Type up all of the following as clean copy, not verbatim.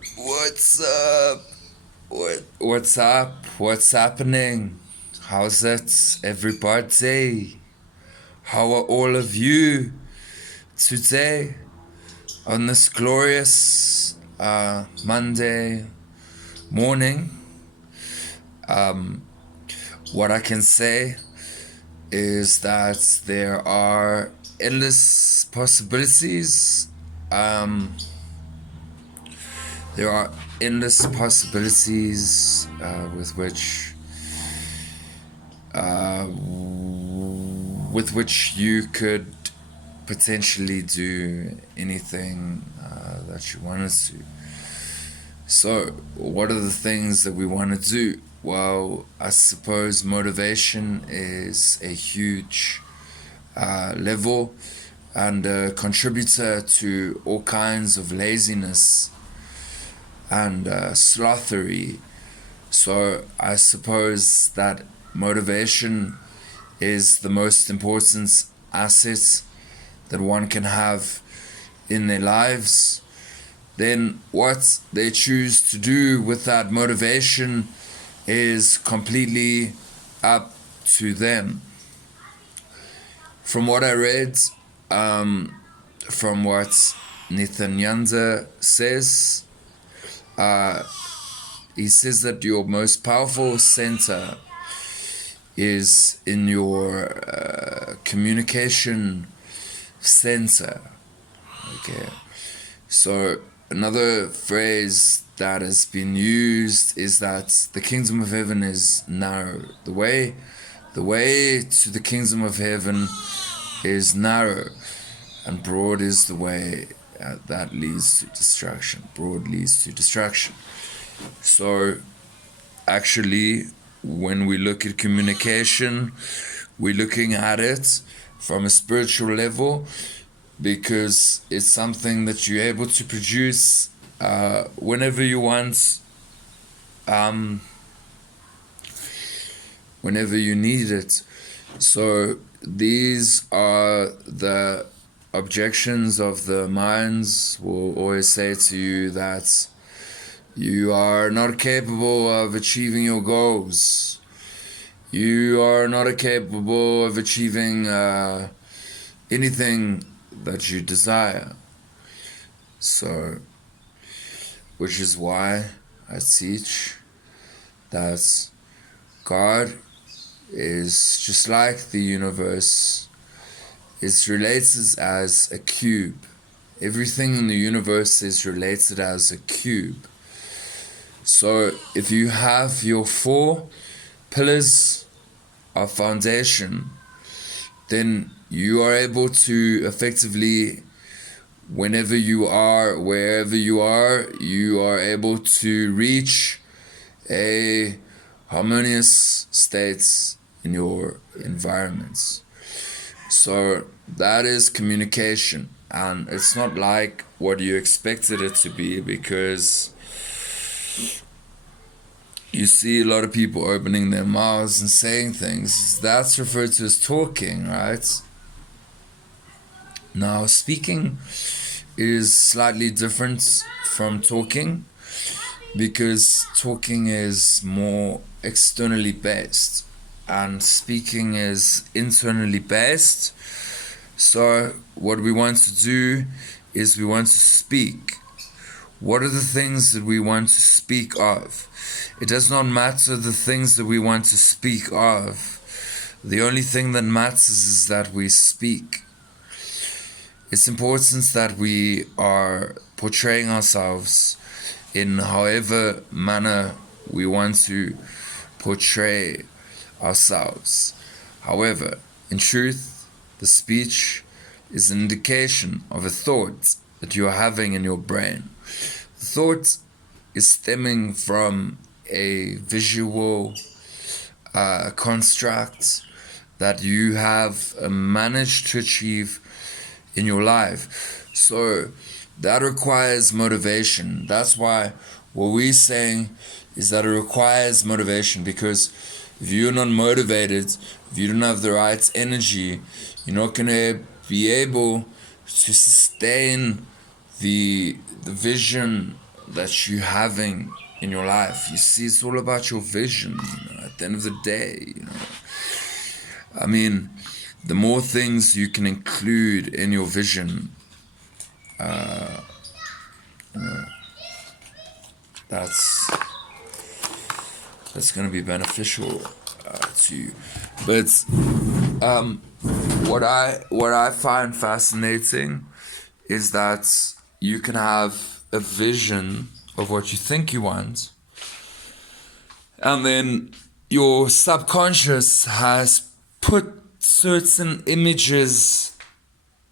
What's up? What's up? What's happening? How's it, everybody? How are all of you today on this glorious Monday morning? What I can say is that there are endless possibilities. There are endless possibilities with which you could potentially do anything that you wanted to. So, what are the things that we want to do? Well, I suppose motivation is a huge level and a contributor to all kinds of laziness and slothery. So I suppose that motivation is the most important asset that one can have in their lives. Then what they choose to do with that motivation is completely up to them. From what I read, from what Nityananda says, he says that your most powerful center is in your communication center. Okay. So another phrase that has been used is that the kingdom of heaven is narrow. The way to the kingdom of heaven is narrow, and broad is the way that leads to destruction. Broad leads to destruction. So actually, when we look at communication, we're looking at it from a spiritual level, because it's something that you're able to produce whenever you want, whenever you need it. So these are the objections of the minds. Will always say to you that you are not capable of achieving your goals. You are not capable of achieving anything that you desire. So, which is why I teach that God is just like the universe. It's related as a cube. Everything in the universe is related as a cube. So if you have your 4 pillars of foundation, then you are able to effectively, whenever you are, wherever you are able to reach a harmonious state in your environments. So that is communication, and it's not like what you expected it to be, because you see a lot of people opening their mouths and saying things. That's referred to as talking, right? Now, speaking is slightly different from talking, because talking is more externally based and speaking is internally based. So what we want to do is we want to speak. What are the things that we want to speak of? It does not matter the things that we want to speak of. The only thing that matters is that we speak. It's important that we are portraying ourselves in however manner we want to portray ourselves. However, in truth, the speech is an indication of a thought that you are having in your brain. The thought is stemming from a visual construct that you have managed to achieve in your life. So that requires motivation. That's why what we're saying is that it requires motivation, because if you're not motivated, if you don't have the right energy, you're not going to be able to sustain the vision that you're having in your life. You see, it's all about your vision, at the end of the day, I mean, the more things you can include in your vision, that's going to be beneficial to you. But what I find fascinating is that you can have a vision of what you think you want, and then your subconscious has put certain images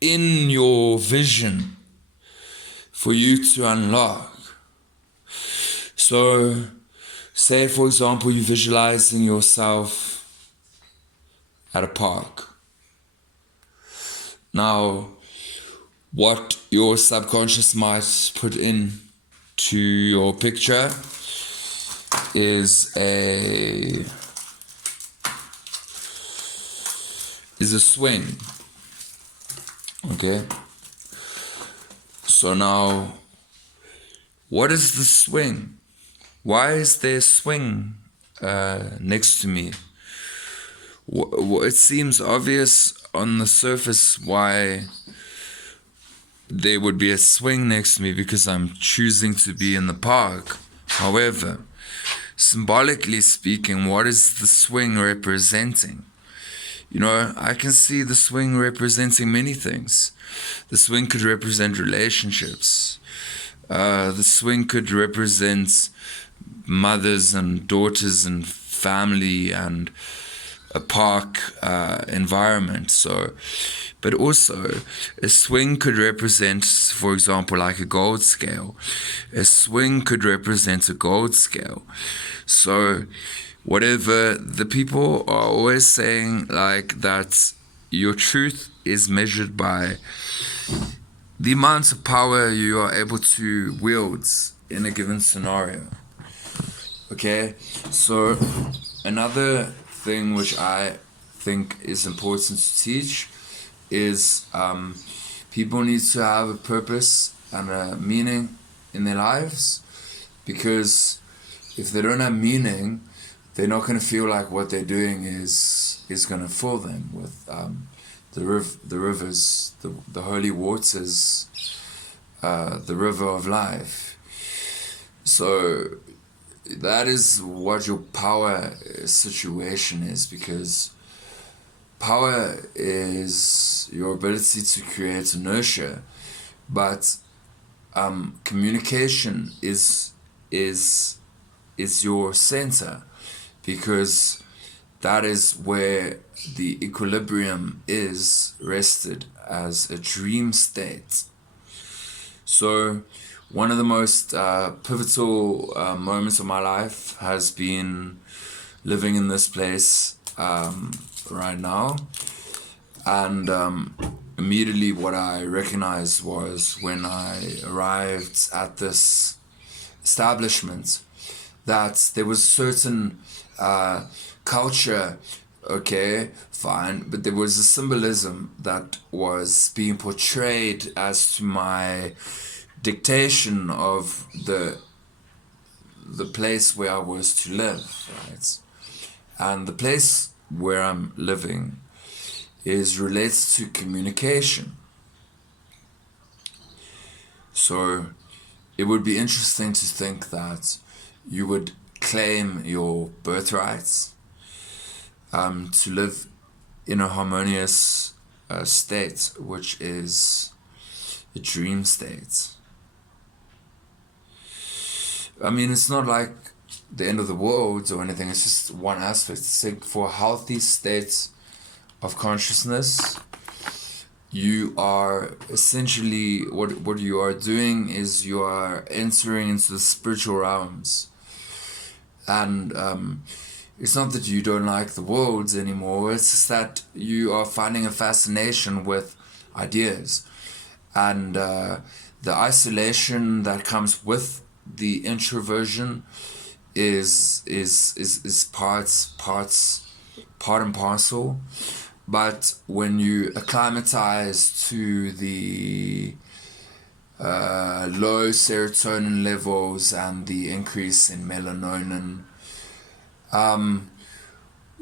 in your vision for you to unlock. So, say for example, you're visualizing yourself at a park. Now, what your subconscious might put in to your picture is a swing. Okay? So now, what is the swing? Why is there a swing next to me? It seems obvious on the surface why there would be a swing next to me, because I'm choosing to be in the park. However, symbolically speaking, what is the swing representing? I can see the swing representing many things. The swing could represent relationships. The swing could represent mothers and daughters and family and a park environment. So, but also a swing could represent, for example, like a gold scale. A swing could represent a gold scale. So whatever, the people are always saying like that your truth is measured by the amount of power you are able to wield in a given scenario. Okay, so another thing which I think is important to teach is people need to have a purpose and a meaning in their lives, because if they don't have meaning, they're not going to feel like what they're doing is going to fill them with the rivers, the holy waters, the river of life. So that is what your power situation is, because power is your ability to create and nurture, but communication is your center, because that is where the equilibrium is rested as a dream state. So one of the most pivotal moments of my life has been living in this place right now. And immediately what I recognized was, when I arrived at this establishment, that there was a certain culture, okay, fine, but there was a symbolism that was being portrayed as to my dictation of the place where I was to live, right? And the place where I'm living is related to communication. So it would be interesting to think that you would claim your birthrights to live in a harmonious state, which is a dream state. I mean, it's not like the end of the world or anything, it's just one aspect. It's like, for a healthy state of consciousness, you are essentially, what you are doing is you are entering into the spiritual realms. And it's not that you don't like the world anymore, it's just that you are finding a fascination with ideas. And the isolation that comes with the introversion is part and parcel. But when you acclimatize to the low serotonin levels and the increase in melatonin.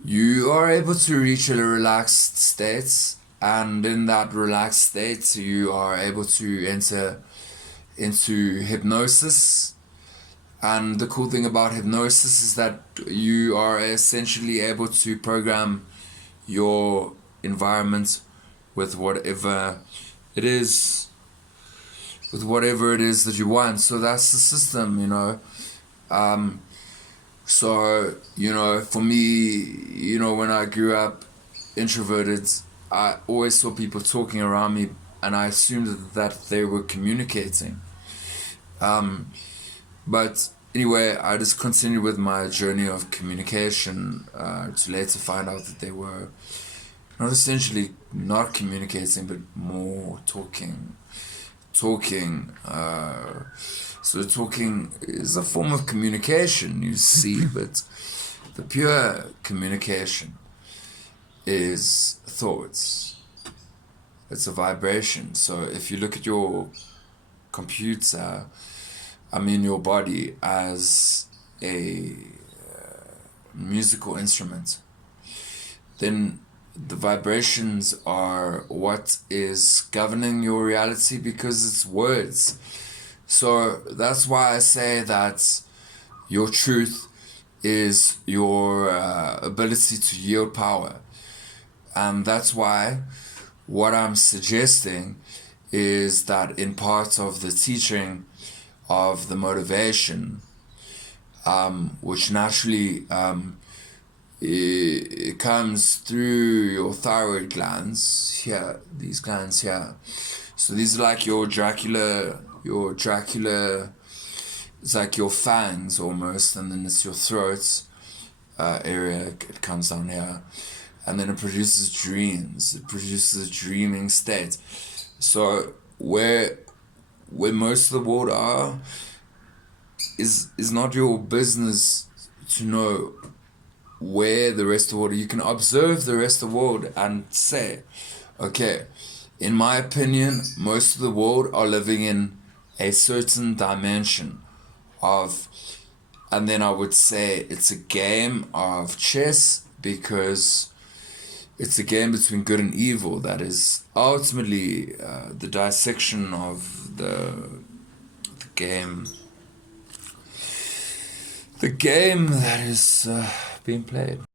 You are able to reach a relaxed state, and in that relaxed state, you are able to enter into hypnosis. And the cool thing about hypnosis is that you are essentially able to program your environment with whatever it is, that you want. So that's the system, you know. So, you know, for me, you know, when I grew up introverted, I always saw people talking around me, and I assumed that they were communicating. But anyway, I just continued with my journey of communication to later find out that they were not essentially not communicating, but more talking. So talking is a form of communication, you see, but the pure communication is thoughts. It's a vibration. So if you look at your computer, I mean your body, as a musical instrument, then the vibrations are what is governing your reality, because it's words. So that's why I say that your truth is your ability to yield power. And that's why what I'm suggesting is that in part of the teaching of the motivation, which naturally it comes through your thyroid glands here, these glands here. So these are like your Dracula, it's like your fangs almost, and then it's your throat area, it comes down here, and then it produces dreams, it produces a dreaming state. So where most of the world are is not your business to know where the rest of the world are. You can observe the rest of the world and say, okay, in my opinion, most of the world are living in a certain dimension of, and then I would say it's a game of chess, because it's a game between good and evil that is ultimately the dissection of the game. The game that is being played.